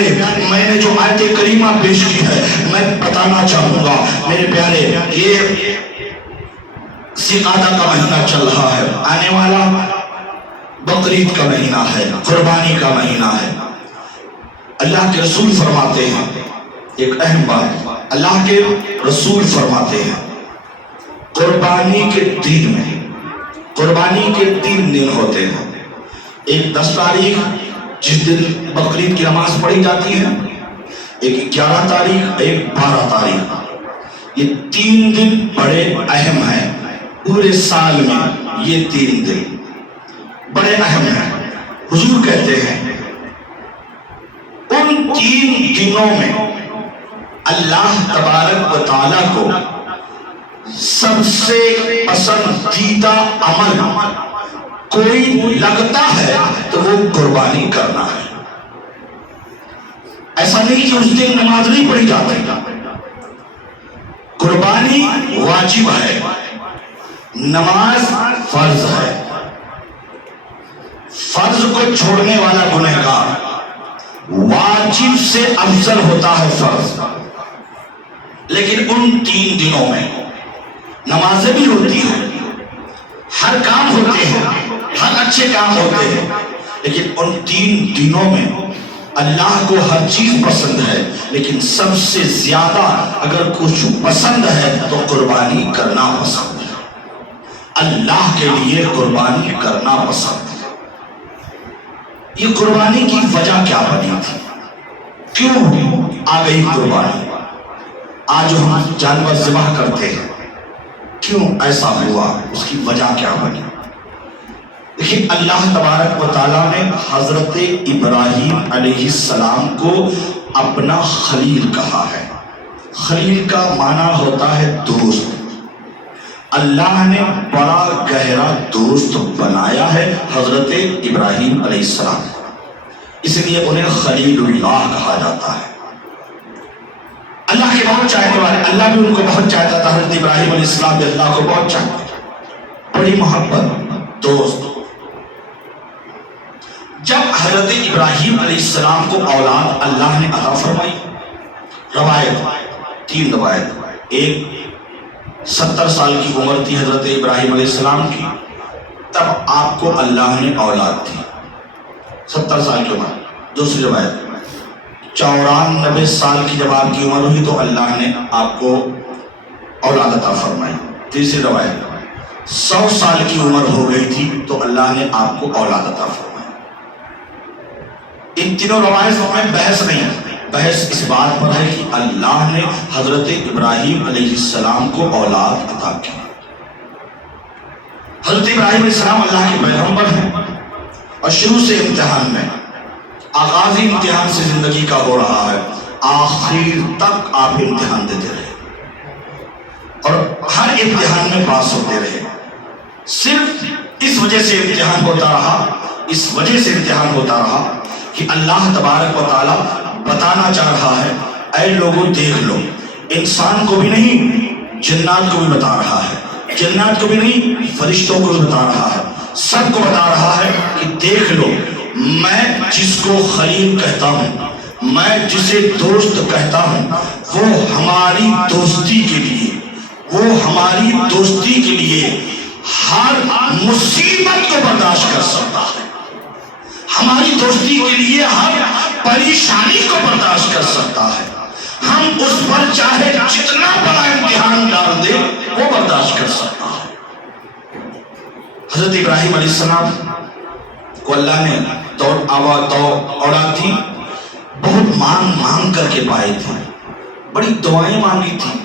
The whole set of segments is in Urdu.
پیارے میں نے جو آیت کریمہ پیش کی ہے میں بتانا چاہوں گا میرے پیارے، یہ ذوالقعدہ کا مہینہ چل رہا ہے، آنے والا بقرعید کا مہینہ ہے، قربانی کا مہینہ ہے۔ اللہ کے رسول فرماتے ہیں ایک اہم بات، اللہ کے رسول فرماتے ہیں قربانی کے دن میں، قربانی کے 3 دن ہوتے ہیں، ایک 10 تاریخ جس دن بقرعید کی نماز پڑھی جاتی ہے، ایک 11 تاریخ، ایک 12 تاریخ۔ یہ 3 دن بڑے اہم ہیں پورے سال میں، یہ 3 دن بڑے اہم ہیں۔ حضور کہتے ہیں ان 3 دنوں میں اللہ تبارک و تعالیٰ کو سب سے پسندیدہ عمل کوئی لگتا ہے تو وہ قربانی کرنا ہے۔ ایسا نہیں کہ اس دن نماز نہیں پڑھی جاتی، قربانی واجب ہے، نماز فرض ہے۔ فرض کو چھوڑنے والا گنہگار، واجب سے افضل ہوتا ہے فرض۔ لیکن ان 3 دنوں میں نمازیں بھی ہوتی ہیں، ہر کام ہوتے ہیں، ہر اچھے کام ہوتے ہیں، لیکن ان 3 دنوں میں اللہ کو ہر چیز پسند ہے، لیکن سب سے زیادہ اگر کچھ پسند ہے تو قربانی کرنا پسند ہے، اللہ کے لیے قربانی کرنا پسند ہے۔ یہ قربانی کی وجہ کیا بنی تھی؟ کیوں آ گئی قربانی؟ آج ہم جانور ذبح کرتے ہیں، کیوں ایسا ہوا؟ اس کی وجہ کیا بنی؟ دیکھیں، اللہ تبارک و تعالیٰ نے حضرت ابراہیم علیہ السلام کو اپنا خلیل کہا ہے۔ خلیل کا معنی ہوتا ہے دوست۔ اللہ نے بڑا گہرا دوست بنایا ہے حضرت ابراہیم علیہ السلام، اس لیے انہیں خلیل اللہ کہا جاتا ہے۔ اللہ کے بہت چاہنے والے، اللہ بھی ان کو بہت چاہتا تھا، حضرت ابراہیم علیہ السلام بھی اللہ کو بہت چاہتے تھے، بڑی محبت، دوست۔ جب حضرت ابراہیم علیہ السلام کو اولاد اللہ نے عطا فرمائی، روایت 3 روایت، ایک 70 سال کی عمر تھی حضرت ابراہیم علیہ السلام کی، تب آپ کو اللہ نے اولاد دی، 70 سال کی عمر۔ دوسری روایت 94 سال کی جب آپ کی عمر ہوئی تو اللہ نے آپ کو اولاد عطا فرمائی۔ تیسری روایت 100 سال کی عمر ہو گئی تھی تو اللہ نے آپ کو اولاد عطا فرمائی۔ ان تینوں روایت میں بحث نہیں ہے، بحث اس بات پر ہے کہ اللہ نے حضرت ابراہیم علیہ السلام کو اولاد عطا کی۔ حضرت ابراہیم علیہ السلام اللہ کے پیغمبر ہیں، اور شروع سے امتحان میں، آغازی امتحان سے زندگی کا ہو رہا ہے، آخر تک آپ امتحان دیتے رہے اور ہر امتحان میں پاس ہوتے رہے۔ صرف اس وجہ سے امتحان ہوتا رہا، اس وجہ سے امتحان ہوتا رہا کہ اللہ تبارک و تعالیٰ بتانا چاہ رہا ہے، اے لوگوں دیکھ لو، انسان کو بھی نہیں جنات کو بھی بتا رہا ہے، جنات کو بھی نہیں فرشتوں کو بھی بتا رہا ہے، سب کو بتا رہا ہے کہ دیکھ لو، میں جس کو خلیل کہتا ہوں، میں جسے دوست کہتا ہوں، وہ ہماری دوستی کے لیے، وہ ہماری دوستی کے لیے ہر مصیبت کو برداشت کر سکتا ہے، ہماری دوستی کے لیے ہر پریشانی کو برداشت کر سکتا ہے۔ ہم اس پر چاہے جتنا بڑا امتحان ڈال دے وہ برداشت کر سکتا ہے۔ حضرت ابراہیم علیہ السلام کو اللہ نے اولاد تھی، بہت مانگ کر کے پائے تھے، بڑی دعائیں مانگی تھی،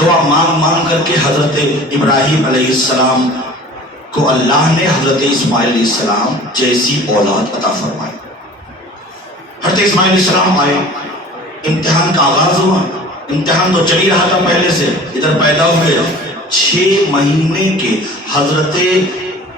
دعا مانگ کر کے حضرت ابراہیم علیہ السلام کو اللہ نے حضرت اسماعیل علیہ السلام جیسی اولاد عطا فرمائی۔ حضرت اسماعیل علیہ السلام آئے، امتحان کا آغاز ہوا، امتحان تو چلی رہا تھا پہلے سے، ادھر پیدا ہوئے 6 مہینے کے حضرت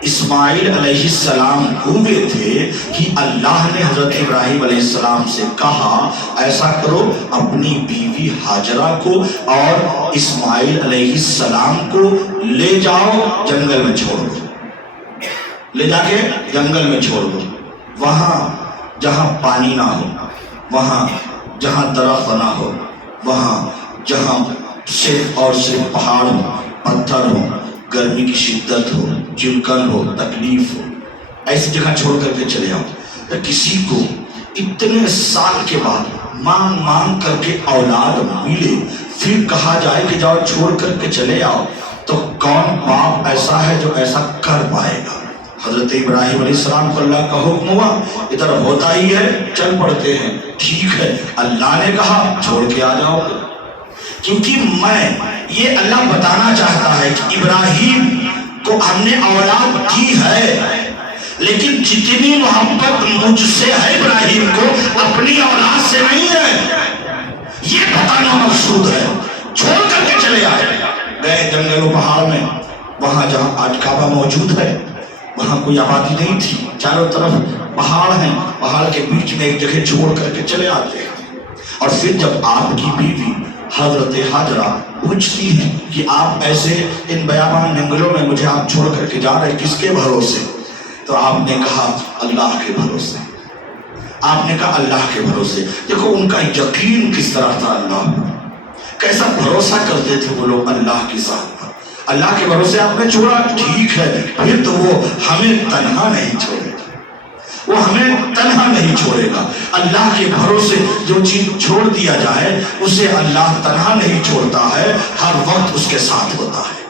اسماعیل علیہ السلام ہوئے تھے کہ اللہ نے حضرت ابراہیم علیہ السلام سے کہا ایسا کرو، اپنی بیوی ہاجرہ کو اور اسماعیل علیہ السلام کو لے جاؤ، جنگل میں چھوڑ دو، لے جا کے جنگل میں چھوڑ دو، وہاں جہاں پانی نہ ہو، وہاں جہاں درخت نہ ہو، وہاں جہاں صرف اور صرف پہاڑ ہو، پتھر ہو، گرمی کی شدت ہو، چمکن ہو، تکلیف ہو، ایسی جگہ چھوڑ کر کے چلے آؤ۔ تو کسی کو اتنے سال کے بعد مانگ مانگ کر کے اولاد ملے، پھر کہا جائے کہ جاؤ چھوڑ کر کے چلے آؤ، تو کون باپ ایسا ہے جو ایسا کر پائے گا؟ حضرت ابراہیم علیہ السلام کو اللہ کا حکم ہوا، ادھر ہوتا ہی ہے، چل پڑتے ہیں، ٹھیک ہے۔ اللہ نے کہا چھوڑ کے آ جاؤ، کیونکہ یہ اللہ بتانا چاہتا ہے کہ ابراہیم کو ہم نے اولاد دی ہے، لیکن جتنی محبت مجھ سے ہے ابراہیم کو اپنی اولاد سے نہیں ہے، یہ بتانا مقصود ہے۔ چھوڑ کر کے چلے آئے، گئے جنگل و پہاڑ میں، وہاں جہاں آج کعبہ موجود ہے وہاں کوئی آبادی نہیں تھی، چاروں طرف پہاڑ ہیں، پہاڑ کے بیچ میں ایک جگہ چھوڑ کر کے چلے آتے ہیں۔ اور پھر جب آپ کی بیوی حضرت حاجرہ پوچھتی ہیں کہ آپ ایسے ان بیابان جنگلوں میں مجھے آپ چھوڑ کر کے جا رہے کس کے بھروسے؟ تو آپ نے کہا اللہ کے بھروسے، آپ نے کہا اللہ کے بھروسے۔ دیکھو ان کا یقین کس طرح تھا، اللہ کیسا بھروسہ کرتے تھے وہ لوگ اللہ کے ساتھ۔ اللہ کے بھروسے آپ نے چھوڑا، ٹھیک ہے، پھر تو وہ ہمیں تنہا نہیں چھوڑے گا، وہ ہمیں تنہا نہیں چھوڑے گا۔ اللہ کے بھروسے جو چیز چھوڑ دیا جائے اسے اللہ تنہا نہیں چھوڑتا ہے، ہر وقت اس کے ساتھ ہوتا ہے۔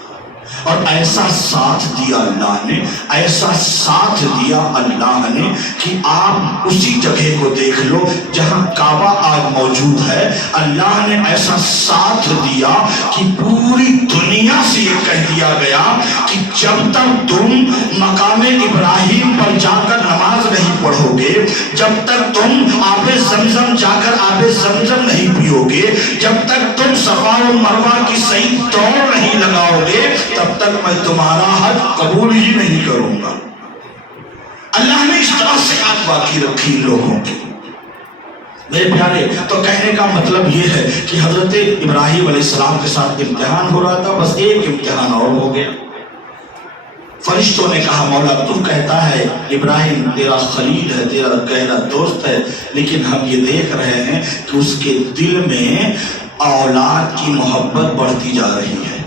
اور ایسا ساتھ دیا اللہ نے، ایسا ساتھ دیا اللہ نے کہ آپ اسی جگہ کو دیکھ لو جہاں کعبہ آج موجود ہے۔ اللہ نے ایسا ساتھ دیا کہ پوری دنیا سے یہ کہہ دیا گیا کہ جب تک تم مقام ابراہیم پر جا کر نماز نہیں پڑھو گے، جب تک تم آب زمزم جا کر آب زمزم نہیں پیو گے، جب تک تم صفا و مروہ کی صحیح دوڑ نہیں لگاؤ گے، تب تک میں تمہارا حج قبول ہی نہیں کروں گا۔ اللہ نے اس طرح سے آپ باقی رکھی لوگوں کی۔ میرے پیارے، تو کہنے کا مطلب یہ ہے کہ حضرت ابراہیم علیہ السلام کے ساتھ امتحان ہو رہا تھا، بس ایک امتحان اور ہو گیا۔ فرشتوں نے کہا مولا تو کہتا ہے ابراہیم تیرا خلیل ہے، تیرا گہرا دوست ہے، لیکن ہم یہ دیکھ رہے ہیں کہ اس کے دل میں اولاد کی محبت بڑھتی جا رہی ہے۔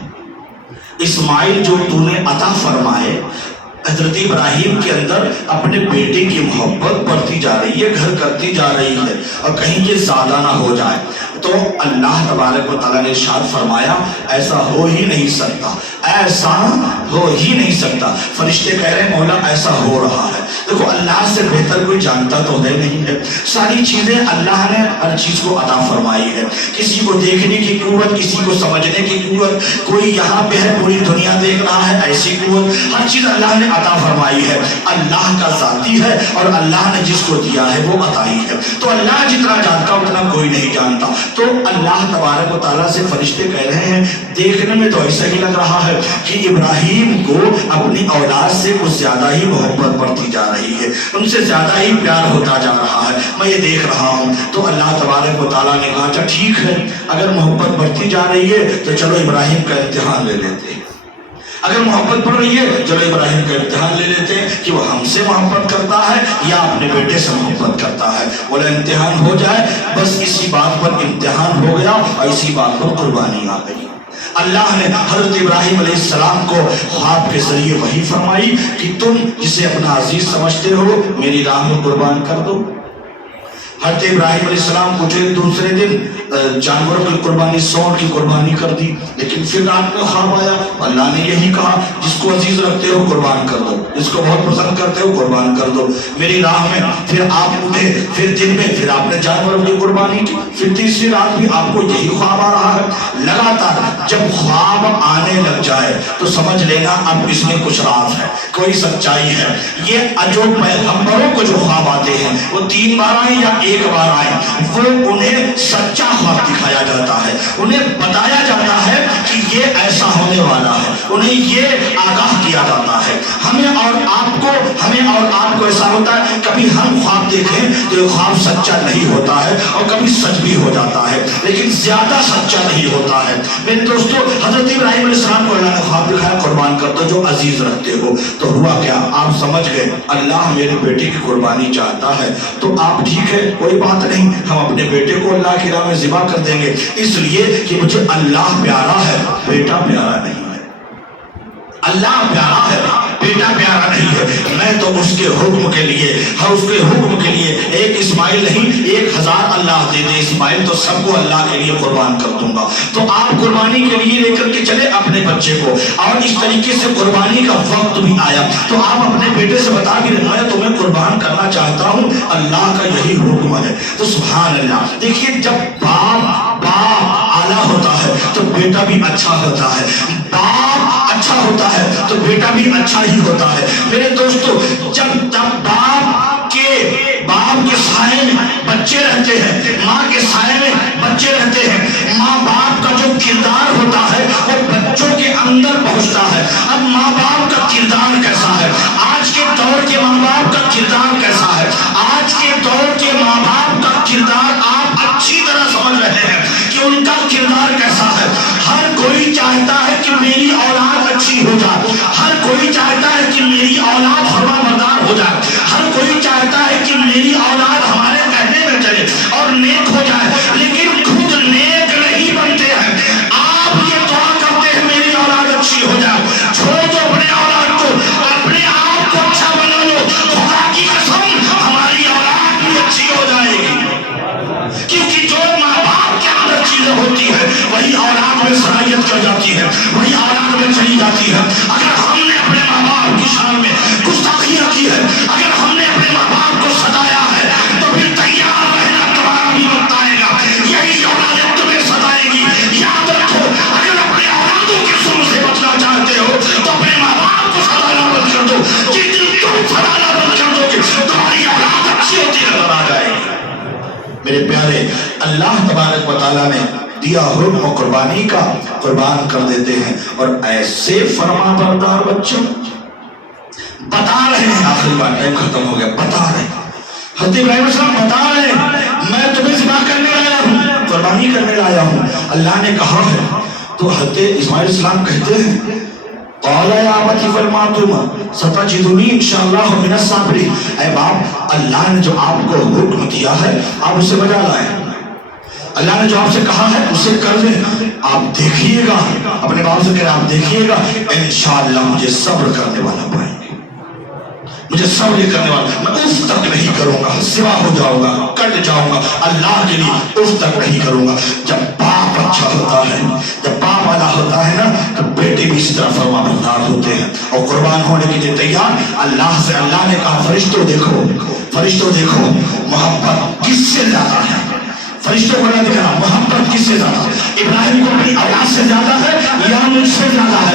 اسماعیل جو تو نے عطا فرمائے، حضرت ابراہیم کے اندر اپنے بیٹے کی محبت بڑھتی جا رہی ہے، گھر کرتی جا رہی ہے، اور کہیں یہ زیادہ نہ ہو جائے۔ تو اللہ تبارک و تعالیٰ نے ارشاد فرمایا ایسا ہو ہی نہیں سکتا، ایسا ہو ہی نہیں سکتا۔ فرشتے کہہ رہے ہیں مولا ایسا ہو رہا ہے۔ دیکھو اللہ سے بہتر کوئی جانتا تو ہے نہیں ہے، ساری چیزیں اللہ نے ہر چیز کو عطا فرمائی ہے، کسی کو دیکھنے کی قوت، کسی کو سمجھنے کی قوت، کوئی یہاں پہ ہے پوری دنیا دیکھ رہا ہے ایسی قوت، ہر چیز اللہ نے عطا فرمائی ہے۔ اللہ کا ذاتی ہے اور اللہ نے جس کو دیا ہے وہ عطائی ہے، تو اللہ جتنا جانتا اتنا کوئی نہیں جانتا۔ تو اللہ تبارک و تعالیٰ سے فرشتے کہہ رہے ہیں دیکھنے میں تو ایسا ہی لگ رہا ہے کہ ابراہیم کو اپنی اولاد سے کچھ زیادہ ہی محبت بڑھتی جا رہی ہے، ان سے زیادہ ہی پیار ہوتا جا رہا ہے، میں یہ دیکھ رہا ہوں۔ تو اللہ تبارک و تعالیٰ نے کہا اچھا ٹھیک ہے، اگر محبت بڑھتی جا رہی ہے تو چلو ابراہیم کا امتحان لے لیتے ہیں، اگر محبت بڑھ رہی ہے چلو ابراہیم کا امتحان لے لیتے ہیں کہ وہ ہم سے محبت کرتا ہے یا اپنے بیٹے سے محبت کرتا ہے، بولا امتحان ہو جائے۔ بس اسی بات پر امتحان ہو گیا اور اسی بات پر قربانی آ گئی۔ اللہ نے حضرت ابراہیم علیہ السلام کو خواب کے ذریعے وحی فرمائی کہ تم جسے اپنا عزیز سمجھتے ہو میری راہ میں قربان کر دو۔ حضرت ابراہیم علیہ السلام اٹھے دوسرے دن جانوروں کی قربانی، سونڈ کی قربانی کر دی، لیکن پھر رات میں خواب آیا، اللہ نے یہی کہا جس کو عزیز رکھتے ہو قربان کر دو، جس کو بہت پسند کرتے ہو قربان کر دو میری راہ میں۔ پھر آپ اٹھے، پھر دن میں پھر آپ نے جانوروں کی قربانی کی، پھر تیسری رات بھی آپ کو یہی خواب آ رہا ہے۔ لگاتار جب خواب آنے لگ جائے تو سمجھ لینا اب اس میں کچھ راز ہے، کوئی سچائی ہے۔ یہ جو پیغمبروں کو جو خواب آتے ہیں وہ 3 بار آئے یا ایک بار آئے وہ انہیں سچا خواب دکھایا جاتا ہے، انہیں بتایا جاتا ہے کہ یہ ایسا ہونے والا ہے، انہیں یہ آگاہ کیا جاتا ہے۔ ہمیں اور آپ کو ایسا ہوتا ہے کبھی ہم خواب دیکھیں تو یہ خواب سچا نہیں ہوتا ہے اور کبھی سچ بھی ہو جاتا ہے، لیکن زیادہ سچا نہیں ہوتا ہے۔ میرے دوستو، حضرت ابراہیم علیہ السلام کو اللہ نے خواب دکھایا قربان کر دو جو عزیز رکھتے ہو، تو ہوا کیا؟ آپ سمجھ گئے اللہ میرے بیٹے کی قربانی چاہتا ہے، تو آپ ٹھیک ہے کوئی بات نہیں، ہم اپنے بیٹے کو اللہ کی راہ میں ذبح کر دیں گے، اس لیے کہ مجھے اللہ پیارا ہے، بیٹا پیارا نہیں ہے۔ اللہ پیارا ہے، بیٹا پیارا نہیں ہے۔ میں تو اس کے حکم کے لیے ایک اسماعیل نہیں 1000 اللہ دے دے اسماعیل تو سب کو اللہ کے لیے قربان کر دوں گا۔ تو آپ قربانی کے لیے لے کر کے چلے اپنے بچے کو، اور اس طریقے سے قربانی کا وقت بھی آیا تو آپ اپنے بیٹے سے بتا بھی رہے میں تمہیں قربان کرنا چاہتا ہوں، اللہ کا یہی حکم ہے۔ تو سبحان اللہ، دیکھیے جب باپ اعلیٰ ہوتا ہے تو بیٹا بھی اچھا ہوتا ہے، باپ اچھا ہوتا ہے تو بیٹا بھی اچھا ہی ہوتا ہے۔ میرے دوستو، جب باپ کے سائے میں بچے رہتے ہیں، ماں کے سائے میں بچے رہتے ہیں، ماں باپ کا جو کردار ہوتا ہے وہ بچوں کے اندر پہنچتا ہے۔ اب ماں باپ کا کردار کیسا ہے؟ آج کے دور کے ماں باپ کا کردار کیسا ہے؟ آج کے دور کے ماں باپ کا کردار آپ اچھی طرح سمجھ رہے ہیں کہ ان کا کردار کیسا ہے۔ ہر کوئی چاہتا ہے کہ میری اولاد اچھی ہو جائے، ہر کوئی چاہتا ہے کہ میری اولاد فرما بردار ہو جائے، ہر کوئی چاہتا ہے کہ میری اولاد ہمارے کہنے میں چلے اور نیک ہو جائے، لیکن خود نیک نہیں بنتے ہیں۔ آپ یہ دعا کرتے ہیں میری اولاد اچھی ہو جائے، چھوڑ دو اپنے اولاد کو، اپنے آپ کو اچھا بنا لو، خدا کی قسم ہماری اولاد بھی اچھی ہو جائے گی، کیونکہ جو ماں باپ کے اندر چیزیں ہوتی ہے وہی اولاد میں صلاحیت کر جاتی ہے، وہی اولاد میں چلی جاتی ہے۔ اگر ہم نے اپنے ماں باپ کی شان میں گستاخیاں کی ہے، اگر ہم نے اپنے ماں باپ کو ستایا ہے، تو پھر تیار رہنا تمہارا بھی وقت آئے گا، یہی اولاد تمہیں ستائے گی۔ یاد رکھو، اگر اپنے اولادوں کے ظلم سے بچنا چاہتے ہو تو اپنے ماں باپ کو ستانا بند کر دو، جس دن تم ستانا بند کر دو گے تمہاری اولاد اچھی ہوتی نظر آ جائے گی۔ میرے پیارے، اللہ تبارک و تعالیٰ نے دیا حکم قربانی کا، قربان کر دیتے ہیں، اور ایسے فرما بردار بچے بتا رہے ہیں، آخری بات ٹائم ختم ہو گیا، بتا رہے ہیں حضرت ابراہیم علیہ السلام بتا رہے ہیں میں تمہیں ذبح کرنے لایا ہوں، قربانی کرنے لایا ہوں، اللہ نے کہا ہے۔ تو حضرت اسماعیل علیہ السلام کہتے ہیں قال یا ابت افعل ما تؤمر ستجدنی انشاءاللہ من الصابرین، اے باپ اللہ نے جو آپ کو حکم دیا ہے آپ اسے بجا لائیں، اللہ نے جو آپ سے کہا ہے اسے کر لیں، آپ دیکھیے گا، اپنے باپ سے کہہ آپ دیکھیے گا انشاءاللہ مجھے صبر کرنے والا پائیں گے، مجھے صبر کرنے والا، میں اف تک نہیں کروں گا، سوا ہو جاؤں گا، کٹ جاؤں گا، اللہ کے لیے اف تک نہیں کروں گا۔ جب باپ اچھا ہوتا ہے، جب باپ والا ہوتا ہے نا تو بیٹے بھی اسی طرح فرما بردار ہوتے ہیں اور قربان ہونے کے لیے تیار۔ اللہ سے اللہ نے کہا فرشتوں دیکھو محبت کس سے زیادہ ہے، فرشتوں کو نہ دکھانا محبت کس سے زیادہ، ابراہیم کو اپنی اولاد سے زیادہ ہے یا مجھ سے زیادہ ہے؟